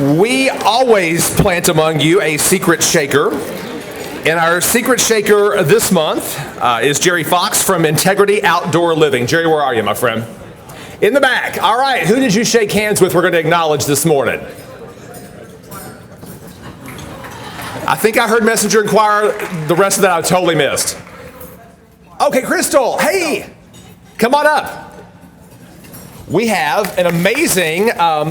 We always plant among you a secret shaker. And our secret shaker this month is Jerry Fox from Integrity Outdoor Living. Jerry, where are you, my friend? In the back. All right, who did you shake hands with we're going to acknowledge this morning? I think I heard Messenger Inquirer. The rest of that I totally missed. Okay, Crystal, hey, come on up. We have an amazing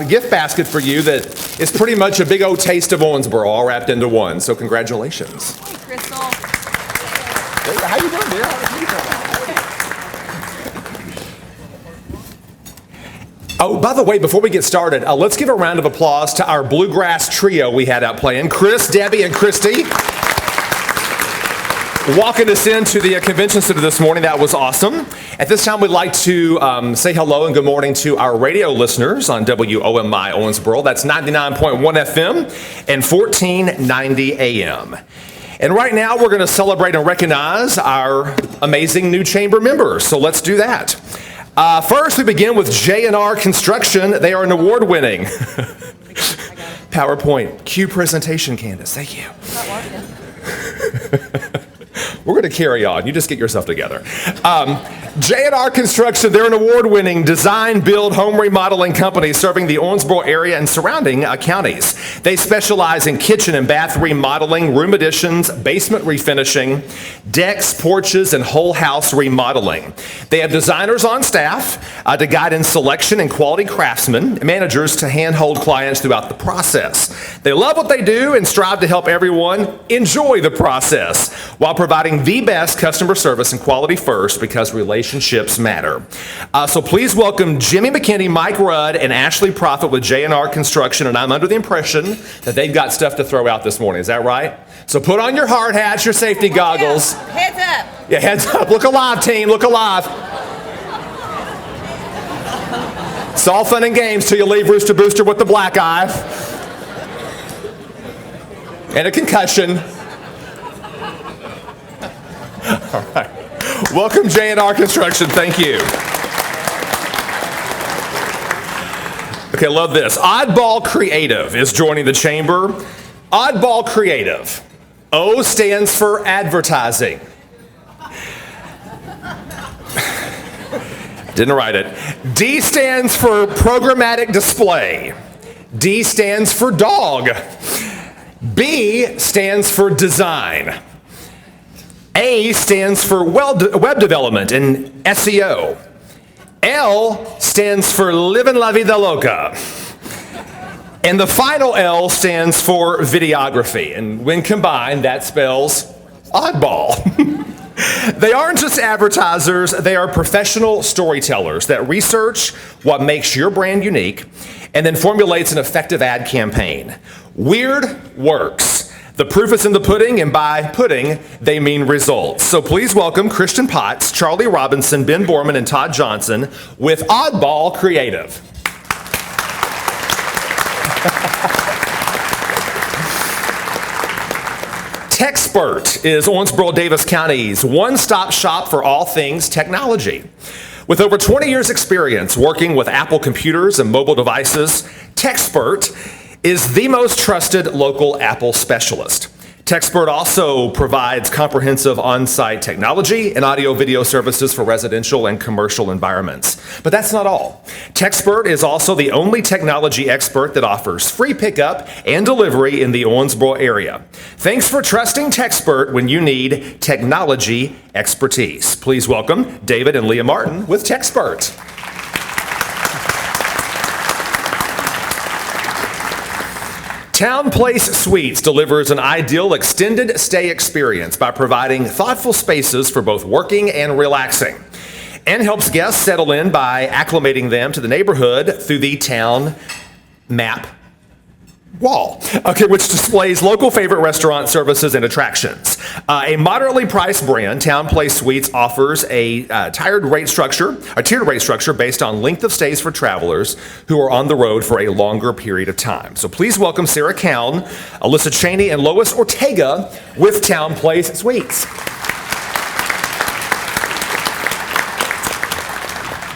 gift basket for you that is pretty much a big old taste of Owensboro all wrapped into one. So congratulations. Hey, Crystal. How you doing, dear? Oh, by the way, before we get started, let's give a round of applause to our bluegrass trio we had out playing. Chris, Debbie, and Christy. Walking us into the convention center this morning. That was awesome. At this time, we'd like to say hello and good morning to our radio listeners on WOMI Owensboro. That's 99.1 FM and 1490 AM. And right now, we're going to celebrate and recognize our amazing new chamber members. So let's do that. First, we begin with J&R Construction. They are an award-winning PowerPoint. Cue presentation, Candace. Thank you. We're going to carry on. You just get yourself together. J&R Construction, they're an award-winning design, build, home remodeling company serving the Owensboro area and surrounding counties. They specialize in kitchen and bath remodeling, room additions, basement refinishing, decks, porches, and whole house remodeling. They have designers on staff to guide in selection and quality craftsmen, managers to handhold clients throughout the process. They love what they do and strive to help everyone enjoy the process while providing the best customer service and quality first, because relationships matter. So please welcome Jimmy McKinney, Mike Rudd, and Ashley Prophet with J&R Construction. And I'm under the impression that they've got stuff to throw out this morning. Is that right? So put on your hard hats, your safety goggles. Heads up. Yeah, heads up. Look alive, team. Look alive. It's all fun and games till you leave Rooster Booster with the black eye and a concussion. All right. Welcome, J&R Construction. Thank you. Okay, love this. Oddball Creative is joining the chamber. Oddball Creative. O stands for advertising. Didn't write it. D stands for programmatic display. D stands for dog. B stands for design. A stands for web development and SEO. L stands for livin' la vida loca. And the final L stands for videography. And when combined, that spells oddball. They aren't just advertisers, they are professional storytellers that research what makes your brand unique and then formulates an effective ad campaign. Weird works. The proof is in the pudding, and by pudding, they mean results. So please welcome Christian Potts, Charlie Robinson, Ben Borman, and Todd Johnson with Oddball Creative. TechSpert is Owensboro Davis County's one-stop shop for all things technology. With over 20 years' experience working with Apple computers and mobile devices, TechSpert is the most trusted local Apple specialist. TechSpert also provides comprehensive on-site technology and audio-video services for residential and commercial environments. But that's not all. TechSpert is also the only technology expert that offers free pickup and delivery in the Owensboro area. Thanks for trusting TechSpert when you need technology expertise. Please welcome David and Leah Martin with TechSpert. Town Place Suites delivers an ideal extended stay experience by providing thoughtful spaces for both working and relaxing, and helps guests settle in by acclimating them to the neighborhood through the town map wall, which displays local favorite restaurant services and attractions. A moderately priced brand, Town Place Suites offers a tiered rate structure based on length of stays for travelers who are on the road for a longer period of time. So please welcome Sarah Cowan, Alyssa Cheney, and Lois Ortega with Town Place Suites.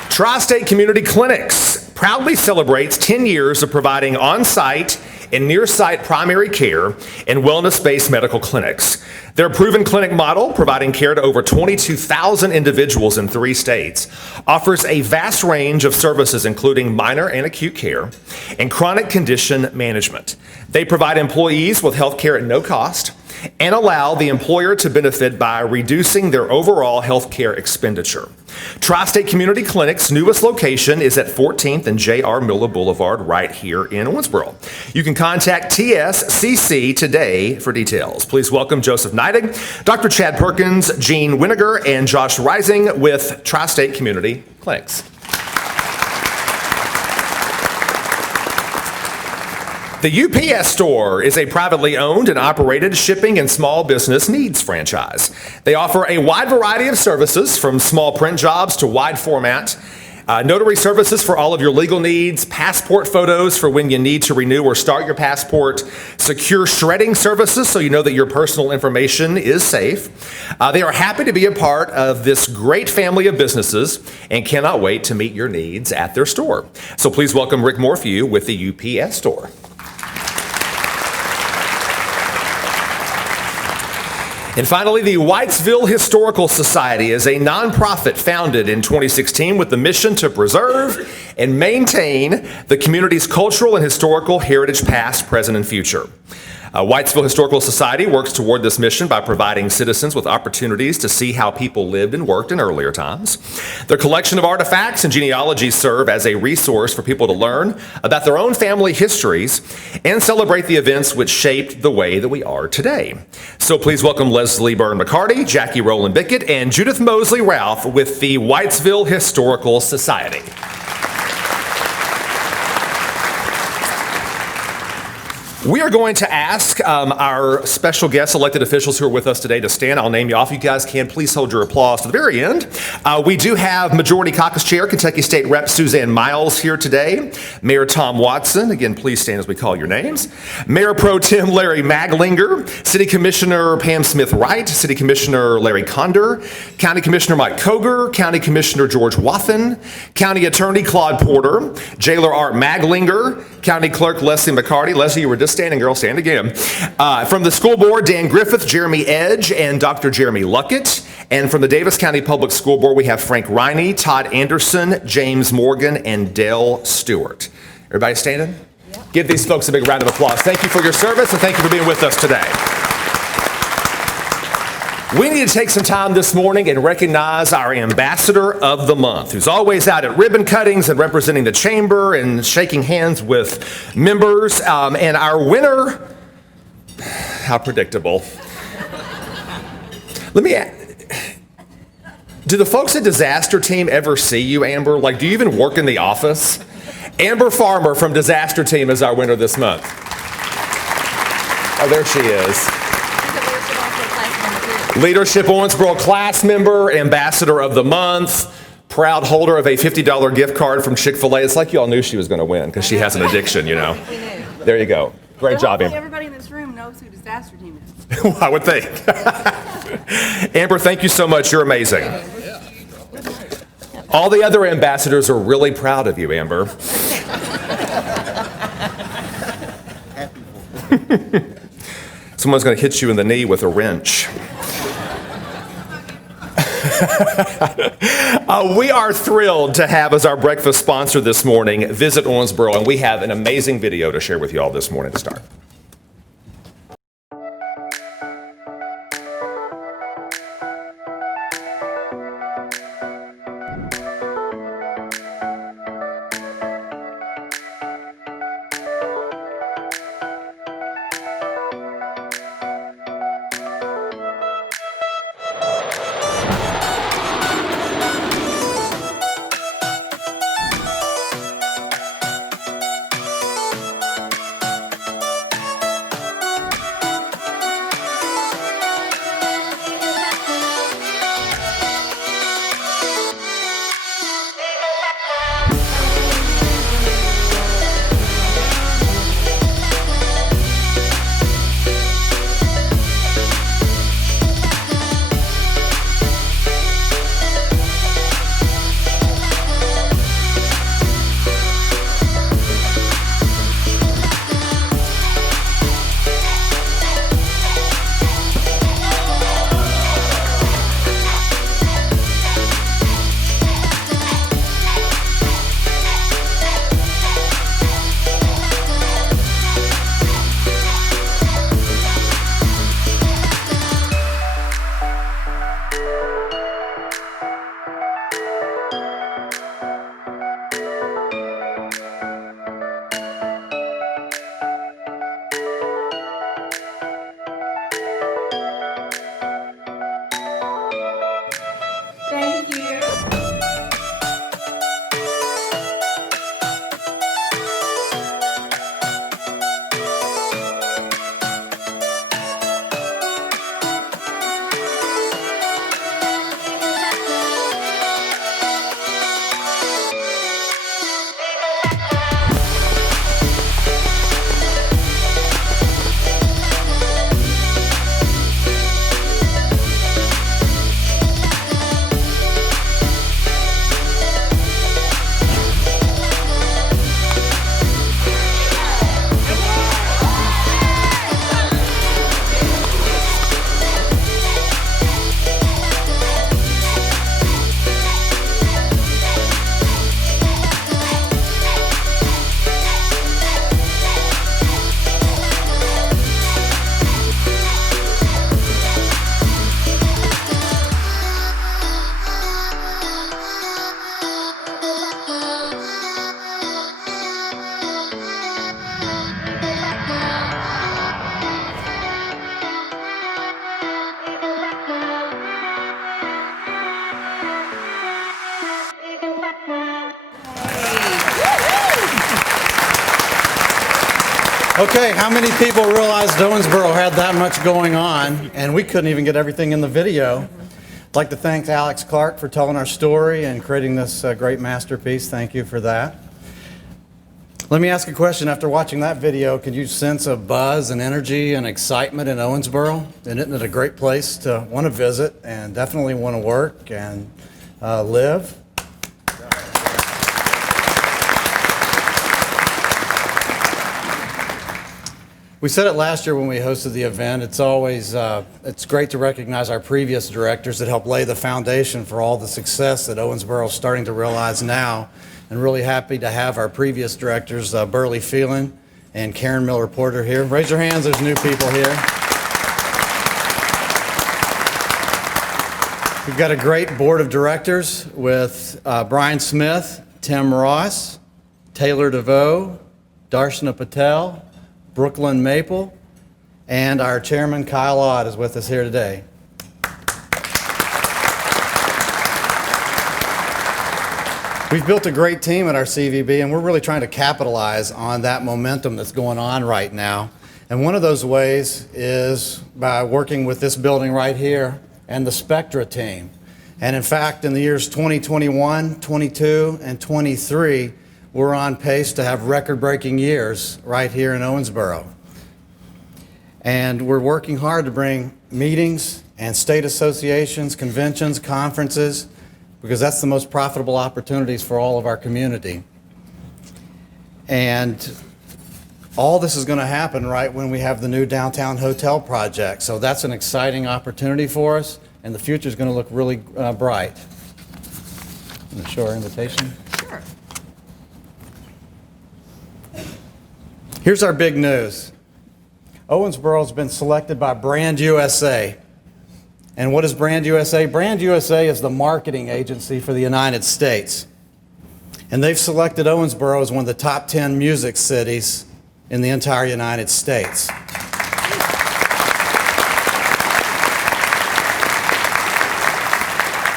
Tri-State Community Clinics proudly celebrates 10 years of providing on-site and near-site primary care and wellness-based medical clinics. Their proven clinic model, providing care to over 22,000 individuals in 3 states, offers a vast range of services including minor and acute care and chronic condition management. They provide employees with health care at no cost and allow the employer to benefit by reducing their overall health care expenditure. Tri-State Community Clinic's newest location is at 14th and J.R. Miller Boulevard right here in Owensboro. You can contact TSCC today for details. Please welcome Joseph Neidig, Dr. Chad Perkins, Gene Winiger, and Josh Rising with Tri-State Community Clinics. The UPS Store is a privately owned and operated shipping and small business needs franchise. They offer a wide variety of services from small print jobs to wide format, notary services for all of your legal needs, passport photos for when you need to renew or start your passport, secure shredding services so you know that your personal information is safe. They are happy to be a part of this great family of businesses and cannot wait to meet your needs at their store. So please welcome Rick Morphew with the UPS Store. And finally, the Whitesville Historical Society is a nonprofit founded in 2016 with the mission to preserve and maintain the community's cultural and historical heritage past, present, and future. Whitesville Historical Society works toward this mission by providing citizens with opportunities to see how people lived and worked in earlier times. Their collection of artifacts and genealogies serve as a resource for people to learn about their own family histories and celebrate the events which shaped the way that we are today. So please welcome Leslie Byrne McCarty, Jackie Rowland Bickett, and Judith Mosley Ralph with the Whitesville Historical Society. We are going to ask our special guest elected officials who are with us today to stand. I'll name you off. You guys can please hold your applause to the very end. We do have Majority Caucus Chair, Kentucky State Rep Suzanne Miles here today. Mayor Tom Watson, again, please stand as we call your names. Mayor Pro Tem Larry Maglinger, City Commissioner Pam Smith-Wright, City Commissioner Larry Conder, County Commissioner Mike Koger, County Commissioner George Wathen, County Attorney Claude Porter, Jailer Art Maglinger, County Clerk Leslie McCarty. Leslie, you were just standing, girl, stand again. From the school board, Dan Griffith, Jeremy Edge, and Dr. Jeremy Luckett. And from the Davis County Public School Board, we have Frank Riney, Todd Anderson, James Morgan, and Dale Stewart. Everybody standing? Yep. Give these folks a big round of applause. Thank you for your service, and thank you for being with us today. We need to take some time this morning and recognize our Ambassador of the Month, who's always out at ribbon cuttings and representing the chamber and shaking hands with members. And our winner, how predictable. Let me ask, do the folks at Disaster Team ever see you, Amber? Like, do you even work in the office? Amber Farmer from Disaster Team is our winner this month. Oh, there she is. Leadership Owensboro class member, Ambassador of the Month, proud holder of a $50 gift card from Chick-fil-A. It's like you all knew she was going to win because she has an addiction, you know. We knew. There you go. Great job, Amber. Everybody in this room knows who Disaster Team is. Well, I would think. Amber, thank you so much. You're amazing. All the other ambassadors are really proud of you, Amber. Someone's going to hit you in the knee with a wrench. We are thrilled to have as our breakfast sponsor this morning, Visit Owensboro, and we have an amazing video to share with you all this morning to start. Okay, how many people realized Owensboro had that much going on and we couldn't even get everything in the video? I'd like to thank Alex Clark for telling our story and creating this great masterpiece. Thank you for that. Let me ask a question. After watching that video, could you sense a buzz and energy and excitement in Owensboro? And isn't it a great place to want to visit and definitely want to work and live? We said it last year when we hosted the event. It's great to recognize our previous directors that helped lay the foundation for all the success that Owensboro is starting to realize now. And really happy to have our previous directors, Burley Phelan and Karen Miller Porter here. Raise your hands, there's new people here. We've got a great board of directors with Brian Smith, Tim Ross, Taylor DeVoe, Darshana Patel, Brooklyn Maple, and our chairman, Kyle Ott, is with us here today. We've built a great team at our CVB, and we're really trying to capitalize on that momentum that's going on right now. And one of those ways is by working with this building right here and the Spectra team. And in fact, in the years 2021, 22, and 23, we're on pace to have record-breaking years right here in Owensboro. And we're working hard to bring meetings and state associations, conventions, conferences, because that's the most profitable opportunities for all of our community. And all this is going to happen right when we have the new downtown hotel project. So that's an exciting opportunity for us, and the future is going to look really bright. I'm going to show our invitation. Sure. Here's our big news. Owensboro has been selected by Brand USA. And what is Brand USA? Brand USA is the marketing agency for the United States. And they've selected Owensboro as one of the top 10 music cities in the entire United States.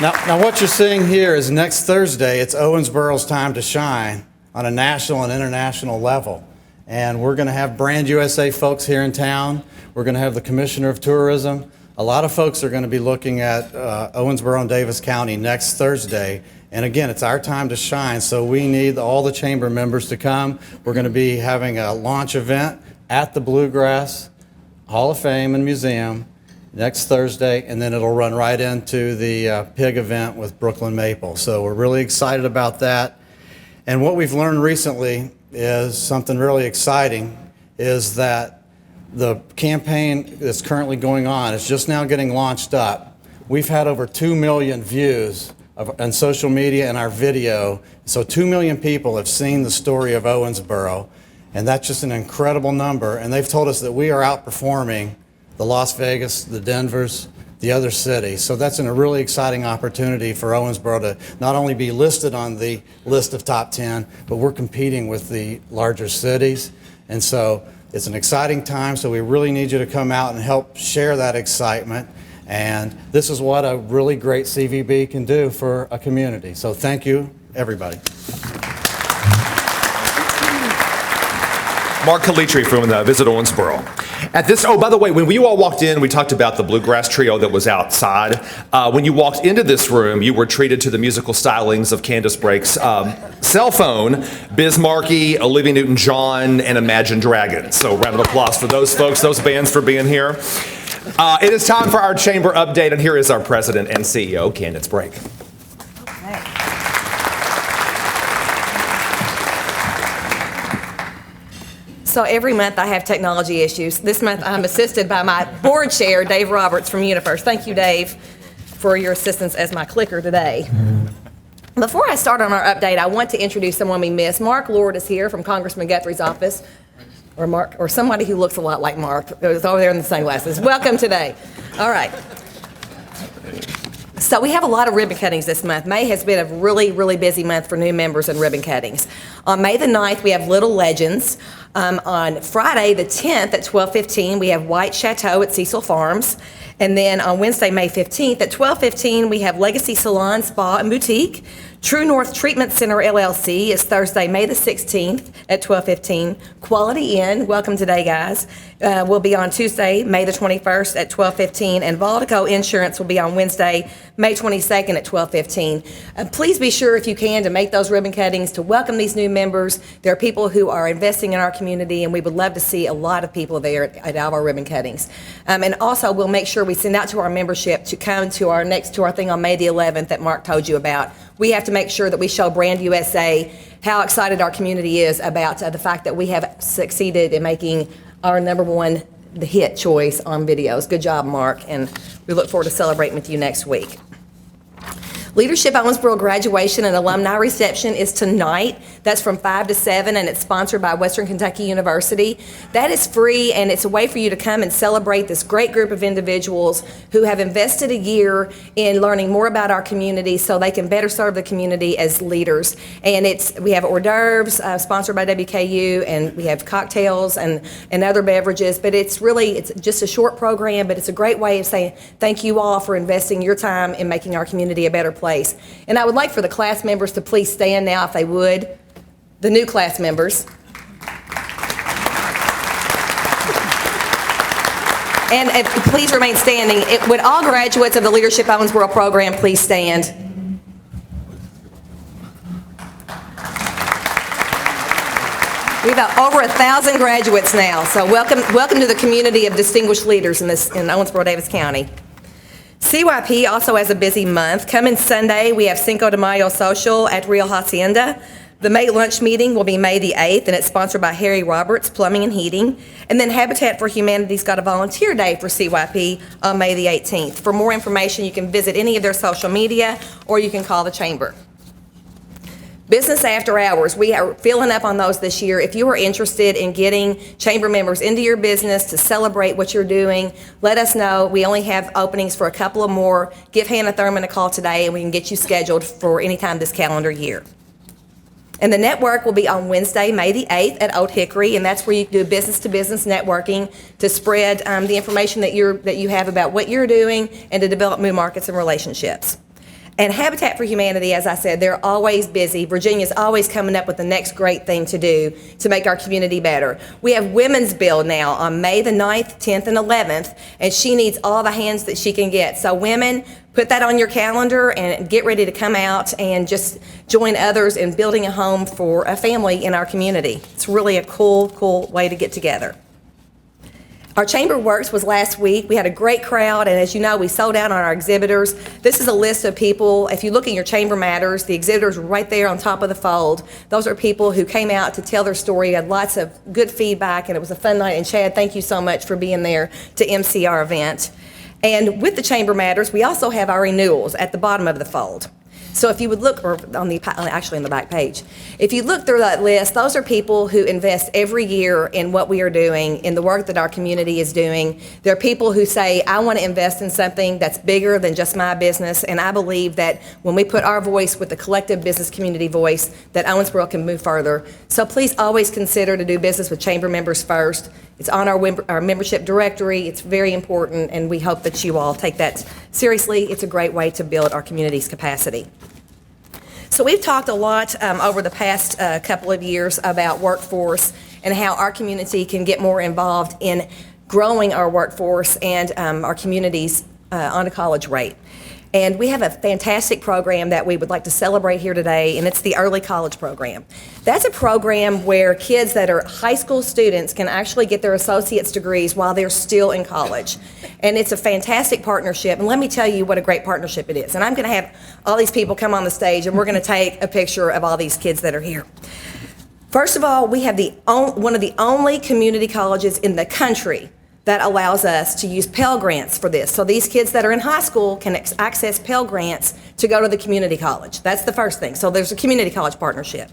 Now what you're seeing here is next Thursday, it's Owensboro's time to shine on a national and international level. And we're going to have Brand USA folks here in town. We're going to have the Commissioner of Tourism. A lot of folks are going to be looking at Owensboro and Davis County next Thursday. And again, it's our time to shine, so we need all the chamber members to come. We're going to be having a launch event at the Bluegrass Hall of Fame and Museum next Thursday, and then it'll run right into the pig event with Brooklyn Maple. So we're really excited about that. And what we've learned recently is something really exciting, is that the campaign that's currently going on is just now getting launched up. We've had over 2 million views on social media and our video. So 2 million people have seen the story of Owensboro, and that's just an incredible number. And they've told us that we are outperforming the Las Vegas, the Denvers, the other cities. So that's a really exciting opportunity for Owensboro to not only be listed on the list of top 10, but we're competing with the larger cities. And so it's an exciting time, so we really need you to come out and help share that excitement. And this is what a really great CVB can do for a community. So thank you, everybody. Mark Calitri from Visit Owensboro. At this, oh, by the way, when you all walked in, we talked about the Bluegrass Trio that was outside. When you walked into this room, you were treated to the musical stylings of Candace Brake's Cell Phone, Biz Markie, Olivia Newton-John, and Imagine Dragons. So round of applause for those folks, those bands for being here. It is time for our chamber update, and here is our president and CEO, Candace Brake. So every month I have technology issues. This month I'm assisted by my board chair, Dave Roberts from UniFirst. Thank you, Dave, for your assistance as my clicker today. Before I start on our update, I want to introduce someone we missed. Mark Lord is here from Congressman Guthrie's office, or Mark, or somebody who looks a lot like Mark. It was over there in the sunglasses. Welcome today. All right. So we have a lot of ribbon cuttings this month. May has been a really, really busy month for new members and ribbon cuttings. On May the 9th, we have Little Legends. On Friday the 10th at 12:15, we have White Chateau at Cecil Farms. And then on Wednesday, May 15th at 12:15, we have Legacy Salon, Spa, and Boutique. True North Treatment Center LLC is Thursday, May the 16th at 12:15. Quality Inn, welcome today, guys, will be on Tuesday, May the 21st at 12:15. And Valdico Insurance will be on Wednesday, May 22nd at 12:15. Please be sure, if you can, to make those ribbon cuttings to welcome these new members. There are people who are investing in our community, and we would love to see a lot of people there at our ribbon cuttings. And also, we'll make sure we send out to our membership to come to our thing on May the 11th that Mark told you about. We have to make sure that we show Brand USA how excited our community is about the fact that we have succeeded in making our #1 the hit choice on videos. Good job, Mark, and we look forward to celebrating with you next week. Leadership Owensboro graduation and alumni reception is tonight. That's from 5 to 7, and it's sponsored by Western Kentucky University. That is free, and it's a way for you to come and celebrate this great group of individuals who have invested a year in learning more about our community so they can better serve the community as leaders. And we have hors d'oeuvres sponsored by WKU, and we have cocktails and other beverages. But it's just a short program, but it's a great way of saying thank you all for investing your time in making our community a better place. And I would like for the class members to please stand now, if they would. The new class members. And please remain standing. Would all graduates of the Leadership Owensboro program please stand? We have over 1,000 graduates now, so welcome to the community of distinguished leaders in Owensboro-Davis County. CYP also has a busy month. Coming Sunday, we have Cinco de Mayo Social at Real Hacienda. The May lunch meeting will be May the 8th, and it's sponsored by Harry Roberts Plumbing and Heating. And then Habitat for Humanity's got a volunteer day for CYP on May the 18th. For more information, you can visit any of their social media, or you can call the chamber. Business after hours, we are filling up on those this year. If you are interested in getting chamber members into your business to celebrate what you're doing, let us know. We only have openings for a couple of more. Give Hannah Thurman a call today, and we can get you scheduled for any time this calendar year. And the network will be on Wednesday, May the 8th at Old Hickory, and that's where you do business-to-business networking to spread the information that you have about what you're doing and to develop new markets and relationships. And Habitat for Humanity, as I said, they're always busy. Virginia's always coming up with the next great thing to do to make our community better. We have Women's Bill now on May the 9th, 10th, and 11th, and she needs all the hands that she can get. So women, put that on your calendar and get ready to come out and just join others in building a home for a family in our community. It's really a cool way to get together. Our Chamber Works was last week. We had a great crowd, and as you know, we sold out on our exhibitors. This is a list of people. If you look in your Chamber Matters, the exhibitors were right there on top of the fold. Those are people who came out to tell their story, had lots of good feedback, and it was a fun night. And Chad, thank you so much for being there to MC our event. And with the Chamber Matters, we also have our renewals at the bottom of the fold. So if you would look, or actually on the back page, if you look through that list, those are people who invest every year in what we are doing, in the work that our community is doing. There are people who say, I want to invest in something that's bigger than just my business, and I believe that when we put our voice with the collective business community voice, that Owensboro can move further. So please always consider to do business with chamber members first. It's on our membership directory. It's very important, and we hope that you all take that seriously. It's a great way to build our community's capacity. So we've talked a lot over the past couple of years about workforce and how our community can get more involved in growing our workforce and our community's on a college rate. And we have a fantastic program that we would like to celebrate here today, and it's the Early College Program. That's a program where kids that are high school students can actually get their associate's degrees while they're still in college. And it's a fantastic partnership, and let me tell you what a great partnership it is. And I'm going to have all these people come on the stage, and we're going to take a picture of all these kids that are here. First of all, we have one of the only community colleges in the country that allows us to use Pell Grants for this. So these kids that are in high school can access Pell Grants to go to the community college. That's the first thing. So there's a community college partnership.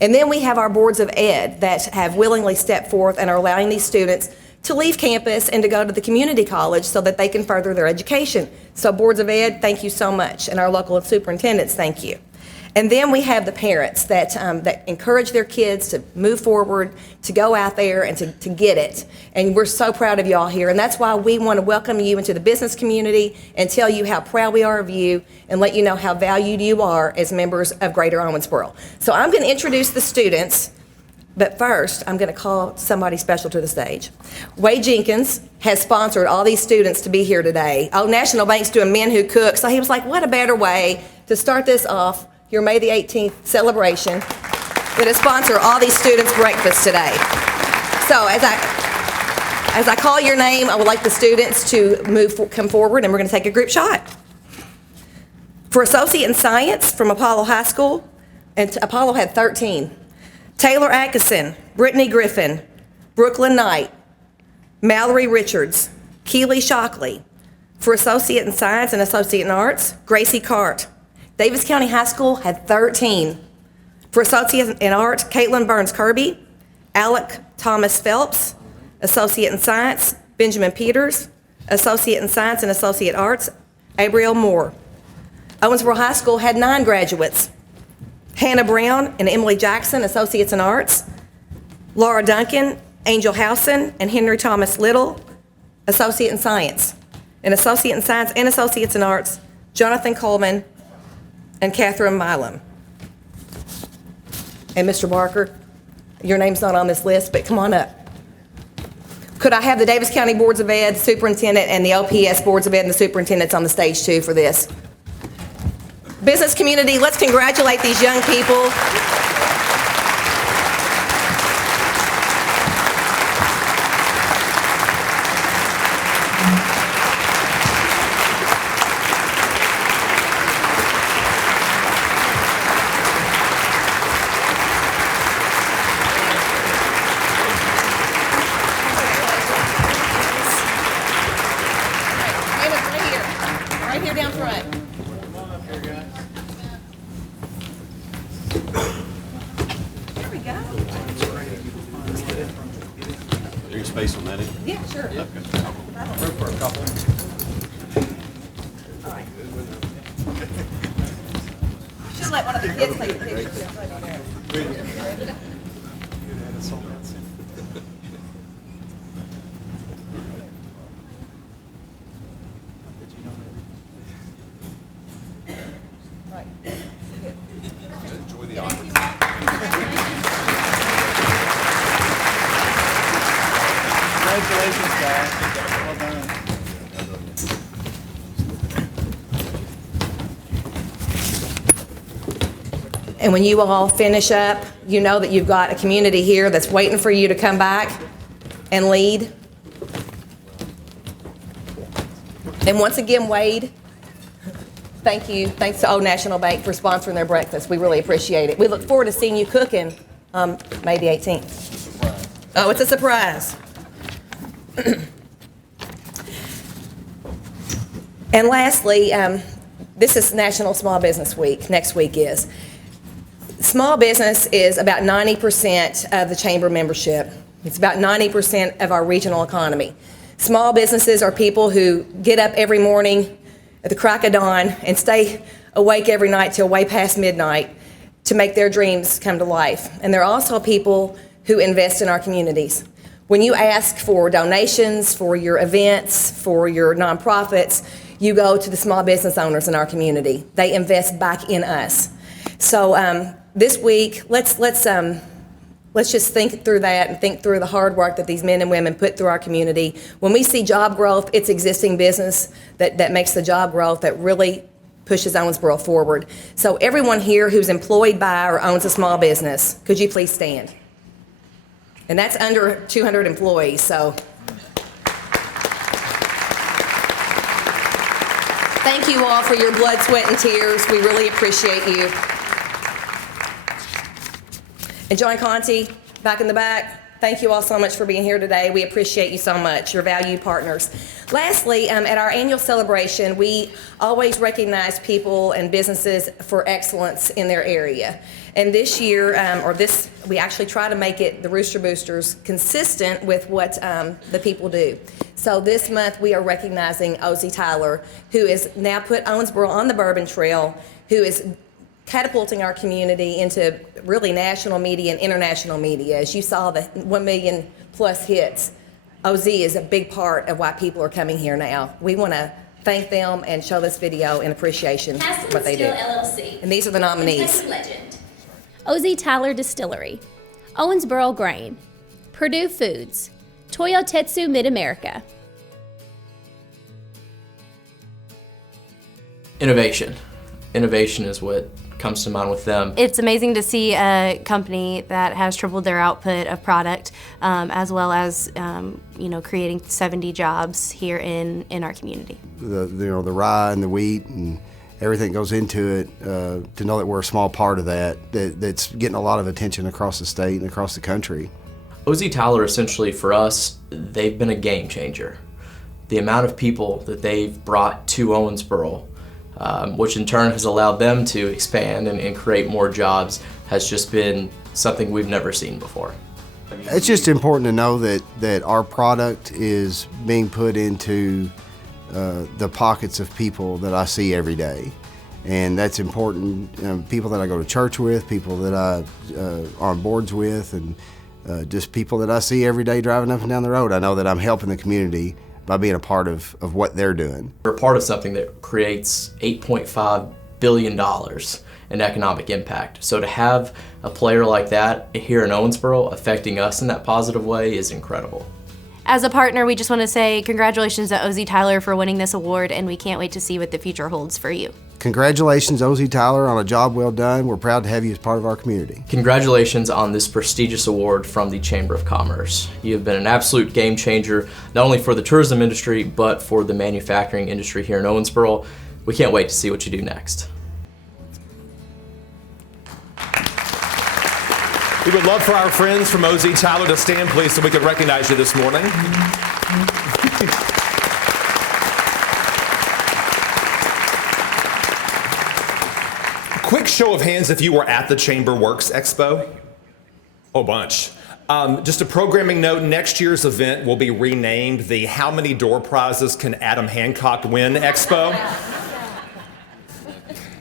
And then we have our boards of ed that have willingly stepped forth and are allowing these students to leave campus and to go to the community college so that they can further their education. So boards of ed, thank you so much. And our local superintendents, thank you. And then we have the parents that encourage their kids to move forward, to go out there and to get it. And we're so proud of y'all here. And that's why we want to welcome you into the business community and tell you how proud we are of you and let you know how valued you are as members of Greater Owensboro. So I'm going to introduce the students, but first I'm going to call somebody special to the stage. Wade Jenkins has sponsored all these students to be here today. Old National Bank's doing Men Who Cook, so he was like, what a better way to start this off, your May the 18th celebration, than to sponsor all these students breakfast today. So as I call your name, I would like the students to come forward, and we're going to take a group shot. For Associate in Science from Apollo High School, and Apollo had 13. Taylor Atkinson, Brittany Griffin, Brooklyn Knight, Mallory Richards, Keely Shockley. For Associate in Science and Associate in Arts, Gracie Cart. Davis County High School had 13. For Associate in Art, Caitlin Burns Kirby, Alec Thomas Phelps. Associate in Science, Benjamin Peters. Associate in Science and Associate Arts, Abriel Moore. Owensboro High School had 9 graduates. Hannah Brown and Emily Jackson, Associates in Arts. Laura Duncan, Angel Howson, and Henry Thomas Little, Associate in Science. And Associate in Science and Associates in Arts, Jonathan Coleman and Catherine Milam. And Mr. Barker, your name's not on this list, but come on up. Could I have the Davis County Boards of Ed, Superintendent, and the OPS Boards of Ed and the Superintendents on the stage too for this? Business community, let's congratulate these young people. Right here down front. There we go. There's space on that end? Yeah, sure. Okay. Room for a couple. All right. Should let one of the kids take a picture. Right. Enjoy the honor. Congratulations, guys. Well done. And when you all finish up, you know that you've got a community here that's waiting for you to come back and lead. And once again, Wade, thank you. Thanks to Old National Bank for sponsoring their breakfast. We really appreciate it. We look forward to seeing you cooking May the 18th. Oh, it's a surprise. And lastly, this is National Small Business Week. Next week is. Small business is about 90% of the chamber membership. It's about 90% of our regional economy. Small businesses are people who get up every morning at the crack of dawn and stay awake every night till way past midnight to make their dreams come to life. And they're also people who invest in our communities. When you ask for donations for your events, for your nonprofits, you go to the small business owners in our community. They invest back in us. So this week, let's just think through that and think through the hard work that these men and women put through our community. When we see job growth, it's existing business that makes the job growth that really pushes Owensboro forward. So everyone here who's employed by or owns a small business, could you please stand? And that's under 200 employees, so. Thank you all for your blood, sweat, and tears. We really appreciate you. And John Conti, back in the back, thank you all so much for being here today. We appreciate you so much, your valued partners. Lastly, at our annual celebration, we always recognize people and businesses for excellence in their area. And this year, we actually try to make it, the Rooster Boosters, consistent with what the people do. So this month, we are recognizing Ozzie Tyler, who has now put Owensboro on the Bourbon Trail, who is catapulting our community into really national media and international media. As you saw, the 1 million plus hits, OZ is a big part of why people are coming here now. We want to thank them and show this video in appreciation for what they do. LLC. And these are the nominees. Kentucky Legend. OZ Tyler Distillery. Owensboro Grain. Purdue Foods. Toyotetsu Mid-America. Innovation. Innovation is what comes to mind with them. It's amazing to see a company that has tripled their output of product, as well as creating 70 jobs here in our community. The rye and the wheat and everything goes into it. To know that we're a small part of that's getting a lot of attention across the state and across the country. OZ Tyler, essentially for us, they've been a game changer. The amount of people that they've brought to Owensboro, which in turn has allowed them to expand and create more jobs, has just been something we've never seen before. It's just important to know that our product is being put into the pockets of people that I see every day. And that's important. People that I go to church with, people that I are on boards with, and just people that I see every day driving up and down the road. I know that I'm helping the community by being a part of what they're doing. We're a part of something that creates $8.5 billion in economic impact. So to have a player like that here in Owensboro affecting us in that positive way is incredible. As a partner, we just want to say congratulations to OZ Tyler for winning this award, and we can't wait to see what the future holds for you. Congratulations, OZ Tyler, on a job well done. We're proud to have you as part of our community. Congratulations on this prestigious award from the Chamber of Commerce. You have been an absolute game changer, not only for the tourism industry, but for the manufacturing industry here in Owensboro. We can't wait to see what you do next. We would love for our friends from OZ Tyler to stand, please, so we could recognize you this morning. Quick show of hands if you were at the Chamber Works Expo. Oh, bunch. Just a programming note, next year's event will be renamed the How Many Door Prizes Can Adam Hancock Win Expo.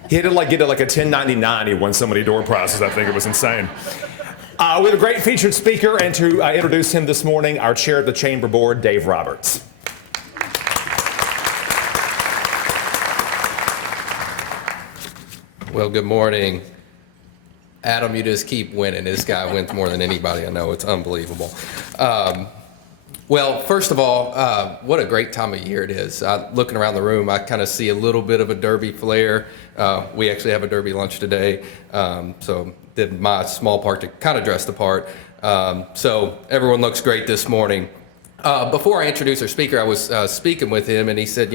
He had to get a 1099. He won so many door prizes, I think it was insane. We have a great featured speaker, and to introduce him this morning, our chair of the Chamber Board, Dave Roberts. Well, good morning. Adam, you just keep winning. This guy wins more than anybody I know. It's unbelievable. Well, first of all, what a great time of year it is. Looking around the room, I kind of see a little bit of a Derby flair. We actually have a Derby lunch today, so did my small part to kind of dress the part. So everyone looks great this morning. Before I introduce our speaker, I was speaking with him, and he said,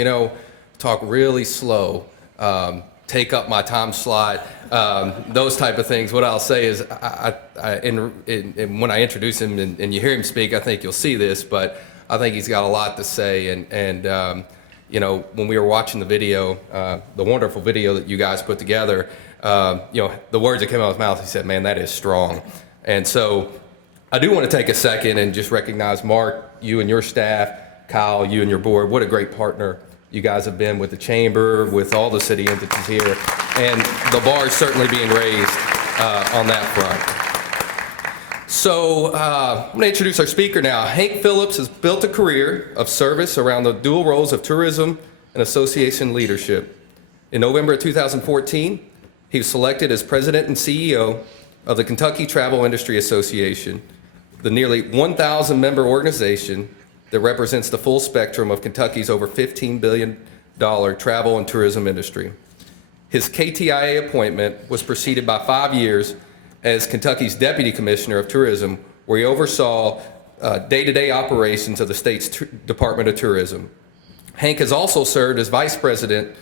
talk really slow. Take up my time slot, those type of things. What I'll say is, when I introduce him and you hear him speak, I think you'll see this, but I think he's got a lot to say. And when we were watching the video, the wonderful video that you guys put together, the words that came out of his mouth, he said, man, that is strong. And so I do want to take a second and just recognize Mark, you and your staff, Kyle, you and your board. What a great partner you guys have been with the Chamber, with all the city entities here, and the bar is certainly being raised on that front. So I'm going to introduce our speaker now. Hank Phillips has built a career of service around the dual roles of tourism and association leadership. In November of 2014, he was selected as president and CEO of the Kentucky Travel Industry Association, the nearly 1,000 member organization that represents the full spectrum of Kentucky's over $15 billion travel and tourism industry. His KTIA appointment was preceded by 5 years as Kentucky's Deputy Commissioner of Tourism, where he oversaw day-to-day operations of the state's Department of Tourism. Hank has also served as Vice President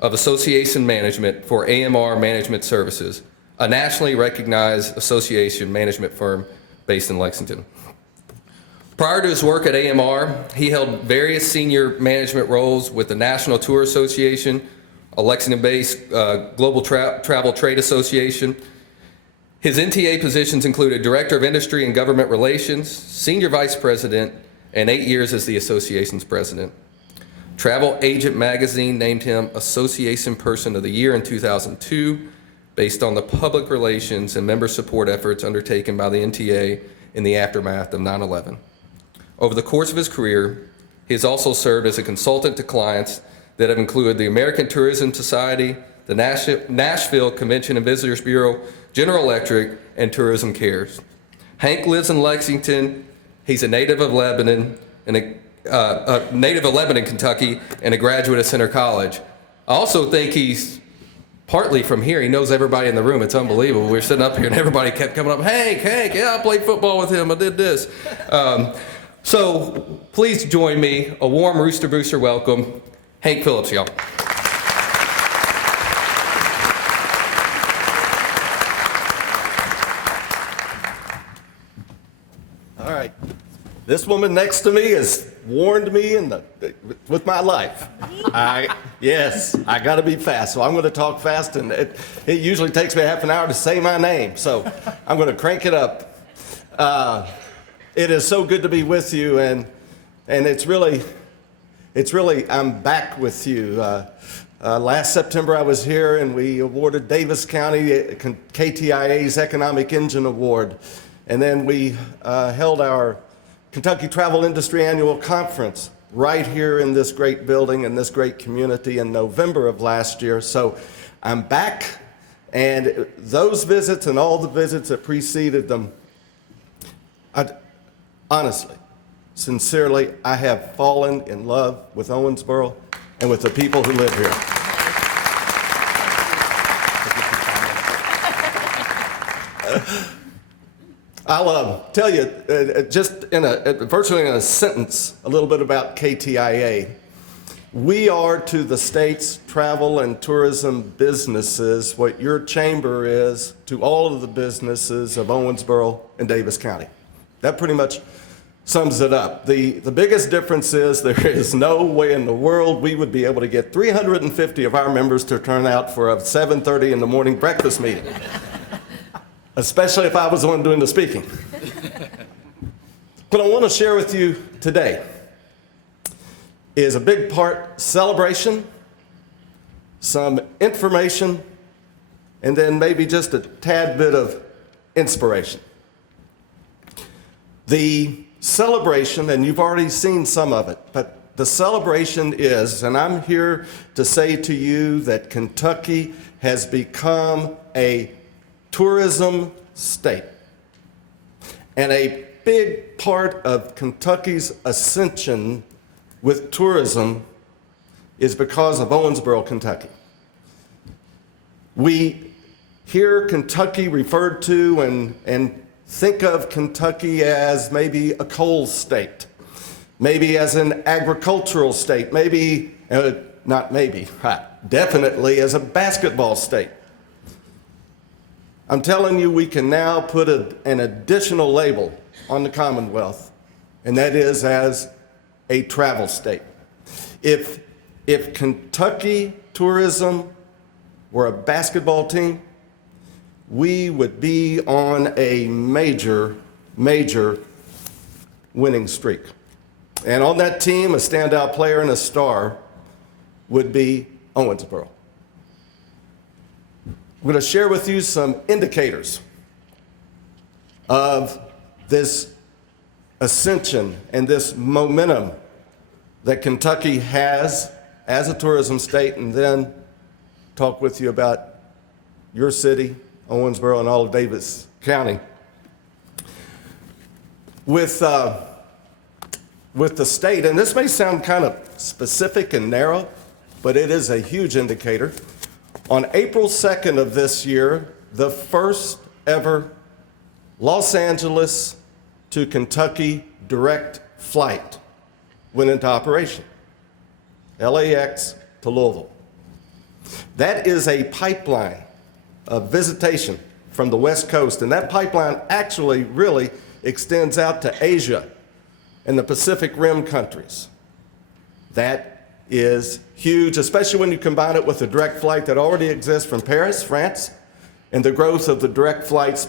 of Association Management for AMR Management Services, a nationally recognized association management firm based in Lexington. Prior to his work at AMR, he held various senior management roles with the National Tour Association, a Lexington-based Global Travel Trade Association. His NTA positions included Director of Industry and Government Relations, Senior Vice President, and 8 years as the association's president. Travel Agent Magazine named him Association Person of the Year in 2002, based on the public relations and member support efforts undertaken by the NTA in the aftermath of 9/11. Over the course of his career, he has also served as a consultant to clients that have included the American Tourism Society, the Nashville Convention and Visitors Bureau, General Electric, and Tourism Cares. Hank lives in Lexington. He's a native of Lebanon, Kentucky, and a graduate of Center College. I also think he's partly from here. He knows everybody in the room. It's unbelievable. We were sitting up here and everybody kept coming up, Hank, yeah, I played football with him. I did this. So please join me. A warm Rooster Booster welcome. Hank Phillips, y'all. All right. This woman next to me has warned me with my life. Yes, I got to be fast, so I'm going to talk fast, and it usually takes me half an hour to say my name, so I'm going to crank it up. It is so good to be with you, and it's really, I'm back with you. Last September I was here, and we awarded Davis County KTIA's Economic Engine Award, and then we held our Kentucky Travel Industry Annual Conference right here in this great building in this great community in November of last year. So I'm back, and those visits and all the visits that preceded them, honestly, sincerely, I have fallen in love with Owensboro and with the people who live here. I'll tell you, just virtually in a sentence, a little bit about KTIA. We are to the state's travel and tourism businesses what your chamber is to all of the businesses of Owensboro and Davis County. That pretty much sums it up. The biggest difference is there is no way in the world we would be able to get 350 of our members to turn out for a 7:30 in the morning breakfast meeting. Especially if I was the one doing the speaking. What I want to share with you today is a big part celebration, some information, and then maybe just a tad bit of inspiration. The celebration, and you've already seen some of it, but the celebration is, and I'm here to say to you that Kentucky has become a tourism state. And a big part of Kentucky's ascension with tourism is because of Owensboro, Kentucky. We hear Kentucky referred to and think of Kentucky as maybe a coal state, maybe as an agricultural state, maybe, definitely as a basketball state. I'm telling you, we can now put an additional label on the Commonwealth, and that is as a travel state. If Kentucky tourism were a basketball team, we would be on a major winning streak. And on that team, a standout player and a star would be Owensboro. I'm going to share with you some indicators of this ascension and this momentum that Kentucky has as a tourism state, and then talk with you about your city, Owensboro, and all of Davis County. With the state, and this may sound kind of specific and narrow, but it is a huge indicator. On April 2nd of this year, the first ever Los Angeles to Kentucky direct flight went into operation. LAX to Louisville. That is a pipeline of visitation from the West Coast, and that pipeline actually really extends out to Asia and the Pacific Rim countries. That is huge, especially when you combine it with the direct flight that already exists from Paris, France, and the growth of the direct flights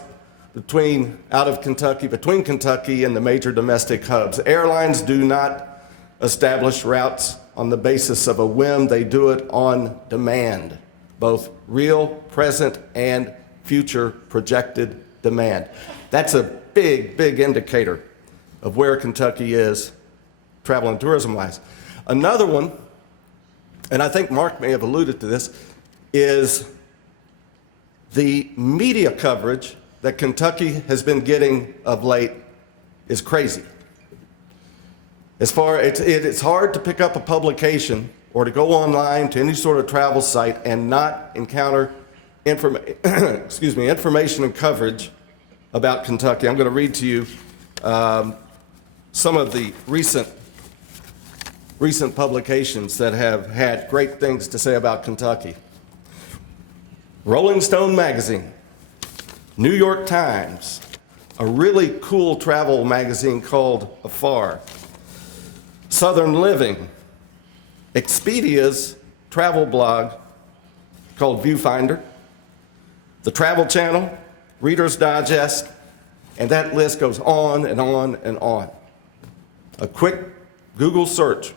between Kentucky and the major domestic hubs. Airlines do not establish routes on the basis of a whim, they do it on demand. both real, present, and future projected demand. That's a big, big indicator of where Kentucky is travel and tourism-wise. Another one, and I think Mark may have alluded to this, is the media coverage that Kentucky has been getting of late is crazy. It's hard to pick up a publication or to go online to any sort of travel site and not encounter information and coverage about Kentucky. I'm going to read to you some of the recent publications that have had great things to say about Kentucky. Rolling Stone magazine, New York Times, a really cool travel magazine called Afar, Southern Living, Expedia's travel blog called Viewfinder, the Travel Channel, Reader's Digest, and that list goes on and on and on. A quick Google search,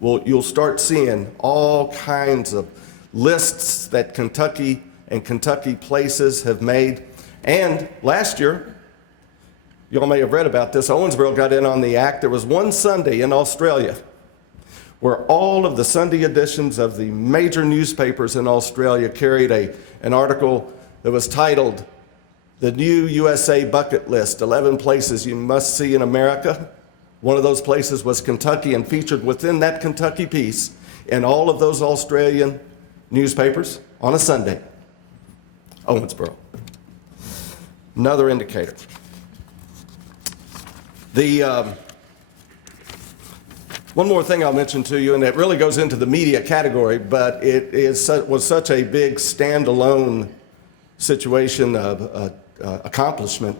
you'll start seeing all kinds of lists that Kentucky and Kentucky places have made. And last year, you all may have read about this, Owensboro got in on the act. There was one Sunday in Australia where all of the Sunday editions of the major newspapers in Australia carried an article that was titled, "The New USA Bucket List, 11 Places You Must See in America." One of those places was Kentucky, and featured within that Kentucky piece in all of those Australian newspapers on a Sunday, Owensboro. Another indicator. One more thing I'll mention to you, and it really goes into the media category, but it was such a big standalone situation of accomplishment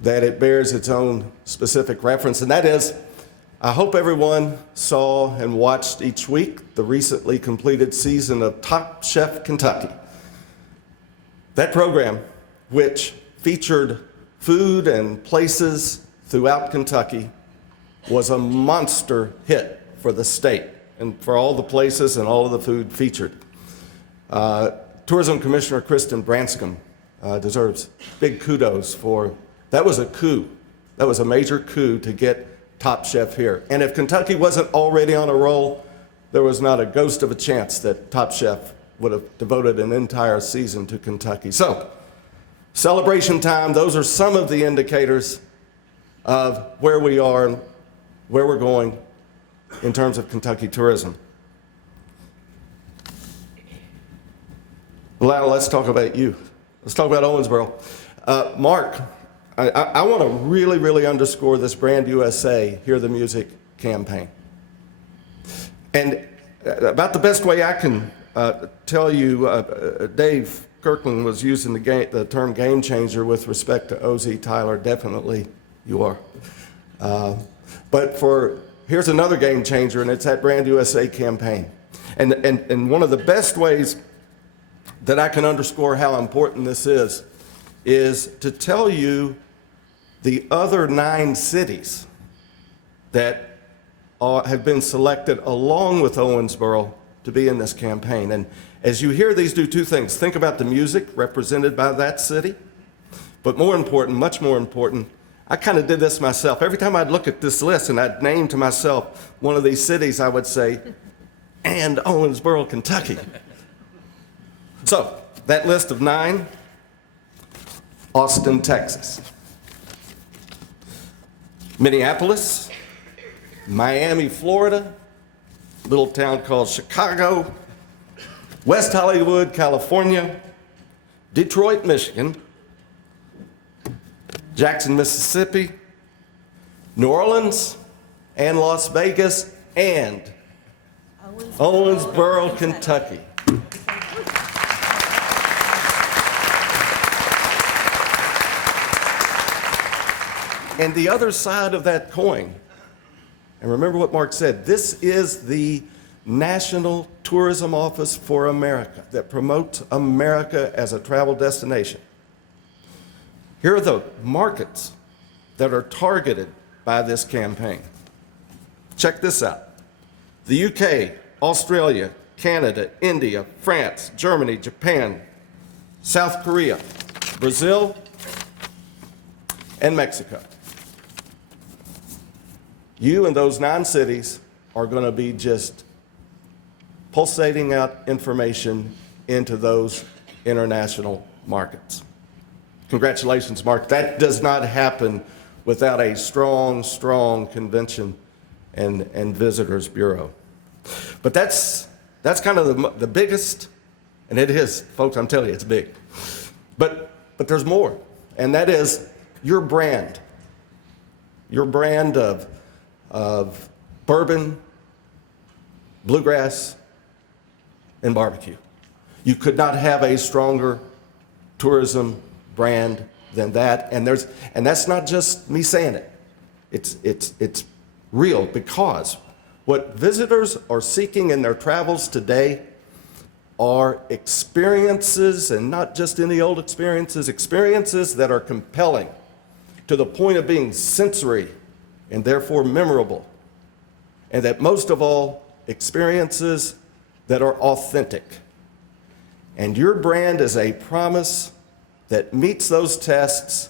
that it bears its own specific reference, and that is, I hope everyone saw and watched each week the recently completed season of Top Chef Kentucky. That program, which featured food and places throughout Kentucky, was a monster hit for the state and for all the places and all of the food featured. Tourism Commissioner Kristen Branscombe deserves big kudos for, that was a coup. That was a major coup to get Top Chef here. And if Kentucky wasn't already on a roll, there was not a ghost of a chance that Top Chef would have devoted an entire season to Kentucky. So, celebration time, those are some of the indicators of where we are and where we're going in terms of Kentucky tourism. Now let's talk about you. Let's talk about Owensboro. Mark, I want to really, really underscore this Brand USA, Hear the Music campaign. And about the best way I can tell you, Dave Kirkland was using the term game changer with respect to OZ Tyler. Definitely you are. But here's another game changer, and it's that Brand USA campaign. And one of the best ways that I can underscore how important this is to tell you the other 9 cities that have been selected along with Owensboro to be in this campaign. And as you hear these do two things, think about the music represented by that city, but more important, much more important, I kind of did this myself. Every time I'd look at this list and I'd name to myself one of these cities, I would say, and Owensboro, Kentucky. So, that list of 9, Austin, Texas, Minneapolis, Miami, Florida, a little town called Chicago, West Hollywood, California, Detroit, Michigan, Jackson, Mississippi, New Orleans, and Las Vegas, and Owensboro, Kentucky. And the other side of that coin, and remember what Mark said, this is the National Tourism Office for America that promotes America as a travel destination. Here are the markets that are targeted by this campaign. Check this out. The UK, Australia, Canada, India, France, Germany, Japan, South Korea, Brazil, and Mexico. You and those 9 cities are going to be just pulsating out information into those international markets. Congratulations, Mark. That does not happen without a strong, strong convention and visitors bureau. But that's kind of the biggest, and it is, folks, I'm telling you, it's big. But there's more, and that is your brand. Your brand of bourbon, bluegrass, and barbecue. You could not have a stronger tourism brand than that, and that's not just me saying it. It's real, because what visitors are seeking in their travels today are experiences, and not just any old experiences, experiences that are compelling to the point of being sensory and therefore memorable, and that most of all, experiences that are authentic. And your brand is a promise that meets those tests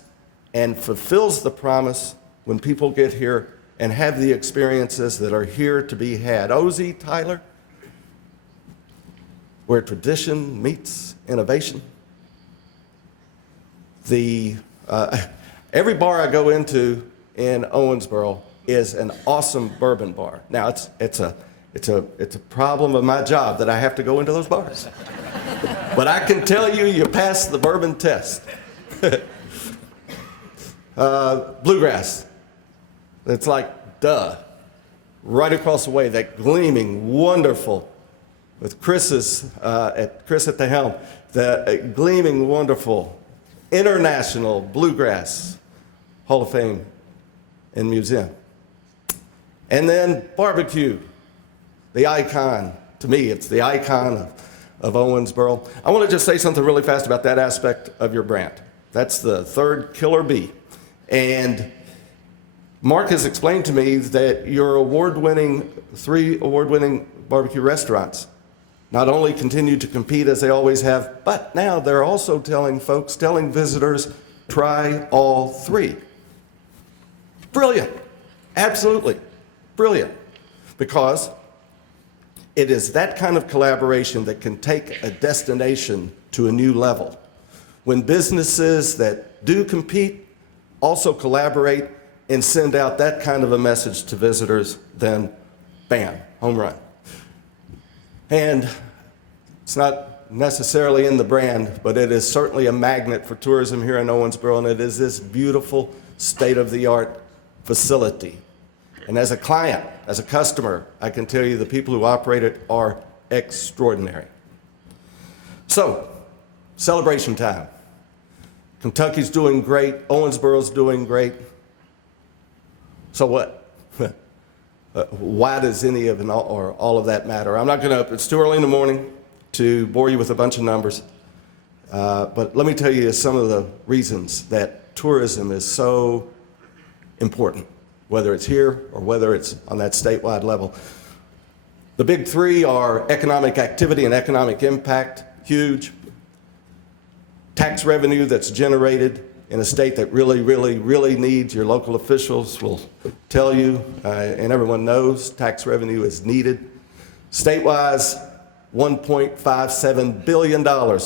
and fulfills the promise when people get here and have the experiences that are here to be had. Owensboro, Tyler, where tradition meets innovation. Every bar I go into in Owensboro is an awesome bourbon bar. Now, it's a problem of my job that I have to go into those bars. But I can tell you, you pass the bourbon test. Bluegrass. It's like, duh. Right across the way, that gleaming, wonderful, with Chris at the helm, the gleaming, wonderful, international Bluegrass Hall of Fame and Museum. And then barbecue, the icon. To me, it's the icon of Owensboro. I want to just say something really fast about that aspect of your brand. That's the third killer bee. And Mark has explained to me that your 3 award-winning barbecue restaurants not only continue to compete as they always have, but now they're also telling visitors, try all 3. Brilliant. Absolutely brilliant. Because it is that kind of collaboration that can take a destination to a new level. When businesses that do compete also collaborate and send out that kind of a message to visitors, then bam, home run. And it's not necessarily in the brand, but it is certainly a magnet for tourism here in Owensboro, and it is this beautiful state-of-the-art facility. And as a client, as a customer, I can tell you the people who operate it are extraordinary. So, celebration time. Kentucky's doing great, Owensboro's doing great. So what? Why does any of it or all of that matter? I'm not gonna, it's too early in the morning to bore you with a bunch of numbers, but let me tell you some of the reasons that tourism is so important, whether it's here or whether it's on that statewide level. The big 3 are economic activity and economic impact, huge. Tax revenue that's generated in a state that really, really, really needs, your local officials will tell you, and everyone knows, tax revenue is needed. State-wise, $1.57 billion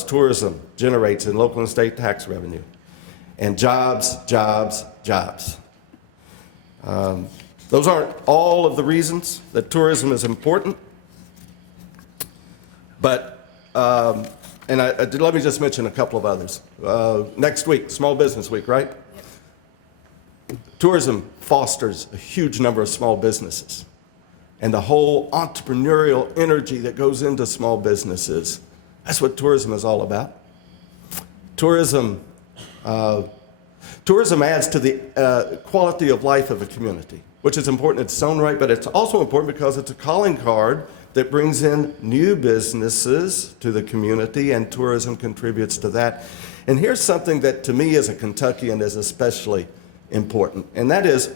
tourism generates in local and state tax revenue. And jobs, jobs, jobs. Those aren't all of the reasons that tourism is important, but let me just mention a couple of others. Next week, Small Business Week, right? Yep. Tourism fosters a huge number of small businesses, and the whole entrepreneurial energy that goes into small businesses. That's what tourism is all about. Tourism adds to the quality of life of a community, which is important in its own right, but it's also important because it's a calling card that brings in new businesses to the community, and tourism contributes to that. And here's something that to me as a Kentuckian is especially important, and that is,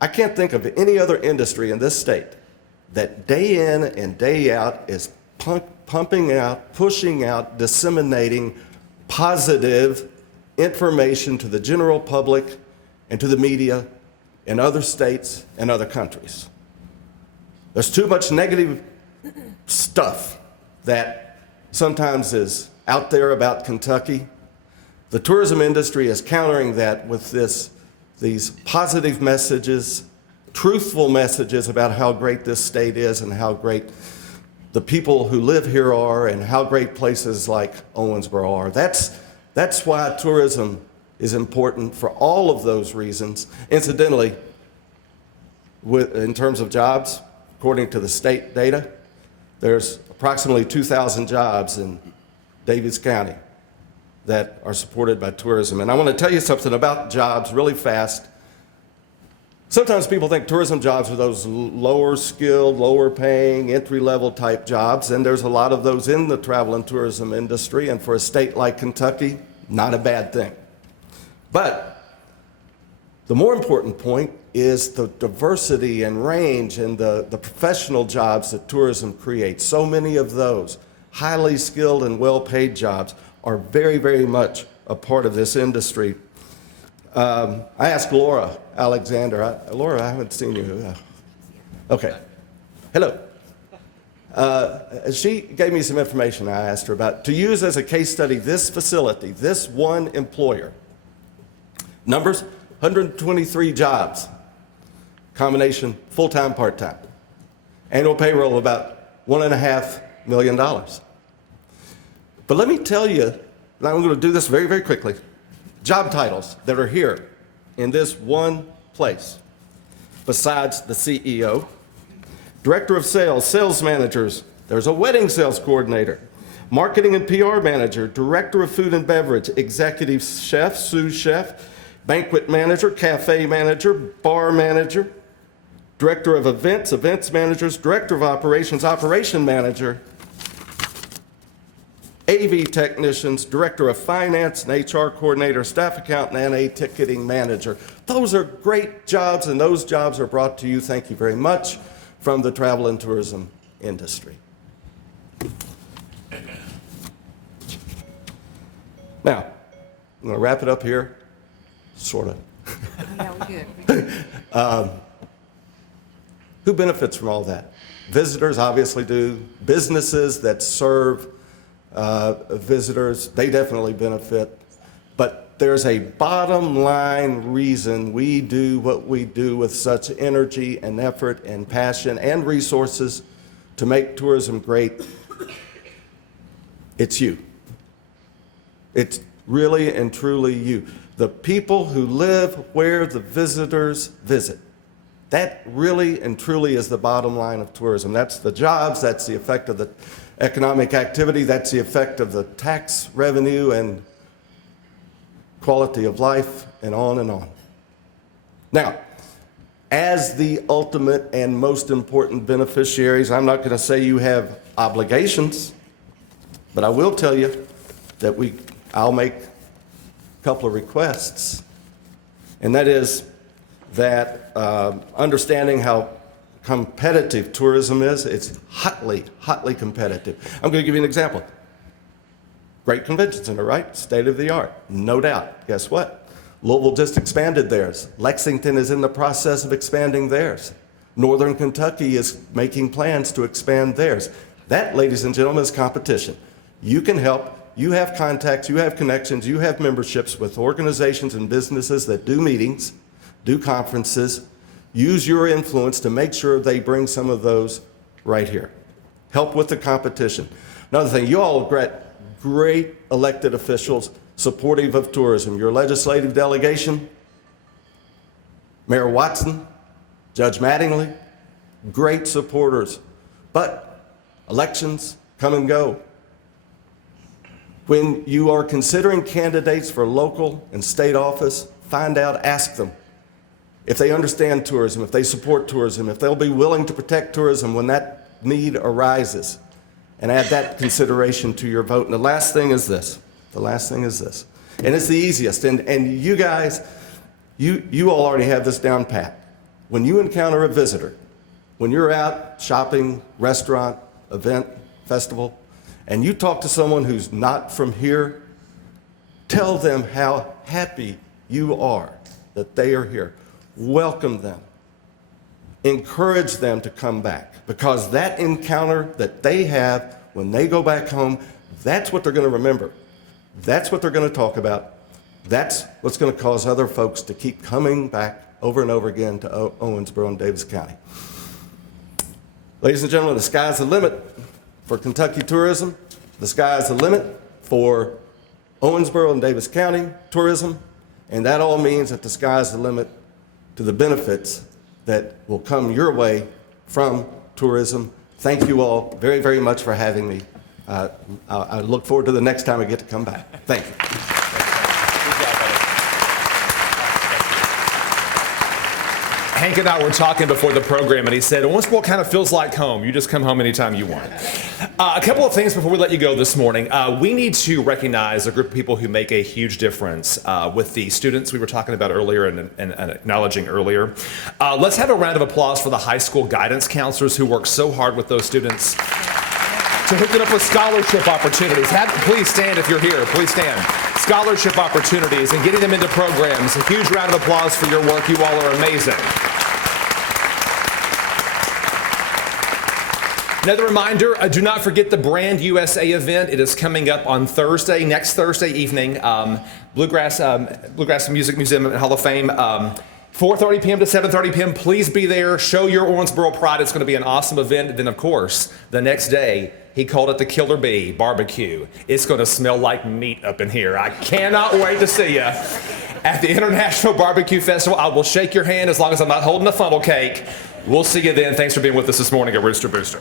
I can't think of any other industry in this state that day in and day out is pumping out, pushing out, disseminating positive information to the general public and to the media in other states and other countries. There's too much negative stuff that sometimes is out there about Kentucky. The tourism industry is countering that with these positive messages, truthful messages about how great this state is and how great the people who live here are and how great places like Owensboro are. That's why tourism is important for all of those reasons. Incidentally, in terms of jobs, according to the state data, there's approximately 2,000 jobs in Daviess County that are supported by tourism. And I want to tell you something about jobs really fast. Sometimes people think tourism jobs are those lower skilled, lower paying, entry-level type jobs, and there's a lot of those in the travel and tourism industry, and for a state like Kentucky, not a bad thing. But the more important point is the diversity and range and the professional jobs that tourism creates. So many of those highly skilled and well-paid jobs are very, very much a part of this industry. I asked Laura Alexander. Laura, I haven't seen you. Okay. Hello. She gave me some information I asked her about to use as a case study this facility, this one employer. Numbers, 123 jobs, combination full-time, part-time. Annual payroll of about $1.5 million. But let me tell you, and I'm going to do this very, very quickly, job titles that are here in this one place, besides the CEO, Director of Sales, Sales Managers, there's a Wedding Sales Coordinator, Marketing and PR Manager, Director of Food and Beverage, Executive Chef, Sous Chef, Banquet Manager, Cafe Manager, Bar Manager, Director of Events, Events Managers, Director of Operations, Operation Manager, AV Technicians, Director of Finance, and HR Coordinator, Staff Accountant, and a Ticketing Manager. Those are great jobs, and those jobs are brought to you, thank you very much, from the travel and tourism industry. Now, I'm going to wrap it up here, sort of. Yeah, we're good. Who benefits from all that? Visitors obviously do. Businesses that serve visitors, they definitely benefit. But there's a bottom line reason we do what we do with such energy and effort and passion and resources to make tourism great. It's you. It's really and truly you. The people who live where the visitors visit. That really and truly is the bottom line of tourism. That's the jobs, that's the effect of the economic activity, that's the effect of the tax revenue and quality of life, and on and on. Now, as the ultimate and most important beneficiaries, I'm not going to say you have obligations, but I will tell you that I'll make a couple of requests, and that is that understanding how competitive tourism is, it's hotly, hotly competitive. I'm going to give you an example. Great convention center, right? State of the art, no doubt. Guess what? Louisville just expanded theirs. Lexington is in the process of expanding theirs. Northern Kentucky is making plans to expand theirs. That, ladies and gentlemen, is competition. You can help. You have contacts, you have connections, you have memberships with organizations and businesses that do meetings, do conferences. Use your influence to make sure they bring some of those right here. Help with the competition. Another thing, you all are great elected officials supportive of tourism. Your legislative delegation, Mayor Watson, Judge Mattingly, great supporters. But elections come and go. When you are considering candidates for local and state office, find out, ask them if they understand tourism, if they support tourism, if they'll be willing to protect tourism when that need arises, and add that consideration to your vote. And the last thing is this. And it's the easiest. And you guys, you all already have this down pat. When you encounter a visitor, when you're out shopping, restaurant, event, Festival, and you talk to someone who's not from here, tell them how happy you are that they are here. Welcome them. Encourage them to come back, because that encounter that they have when they go back home, that's what they're going to remember. That's what they're going to talk about. That's what's going to cause other folks to keep coming back over and over again to Owensboro and Davis County. Ladies and gentlemen, the sky's the limit for Kentucky tourism. The sky's the limit for Owensboro and Davis County tourism. And that all means that the sky's the limit to the benefits that will come your way from tourism. Thank you all very, very much for having me. I look forward to the next time I get to come back. Thank you. Hank and I were talking before the program, and he said, Owensboro kind of feels like home. You just come home anytime you want. A couple of things before we let you go this morning. We need to recognize a group of people who make a huge difference with the students we were talking about earlier and acknowledging earlier. Let's have a round of applause for the high school guidance counselors who work so hard with those students to hook them up with scholarship opportunities. Please stand if you're here. Please stand. Scholarship opportunities and getting them into programs. A huge round of applause for your work. You all are amazing. Another reminder, do not forget the Brand USA event. It is coming up on Thursday, next Thursday evening. Bluegrass Music Museum and Hall of Fame. 4:30 p.m. to 7:30 p.m. Please be there. Show your Owensboro pride. It's going to be an awesome event. And then, of course, the next day, he called it the Killer Bee Barbecue. It's going to smell like meat up in here. I cannot wait to see you at the International Barbecue Festival. I will shake your hand as long as I'm not holding a funnel cake. We'll see you then. Thanks for being with us this morning at Rooster Booster.